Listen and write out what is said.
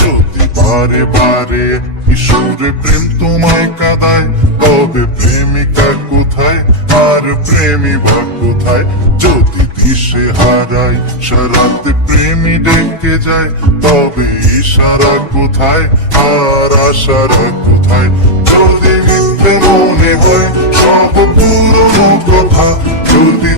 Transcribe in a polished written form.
যদি বারে বারে কিশোরে প্রেম তোমায় কাঁদায়, তবে প্রেমিকা কোথায় আর প্রেমী বা কোথায়? যদি দিশে হারায় সারাতে প্রেমী ডেকে যায়, তবে ইশারা কোথায় আর আশারা কোথায়? যদি মিথ্যে মনে হয় সব পুরনো কথা, যদি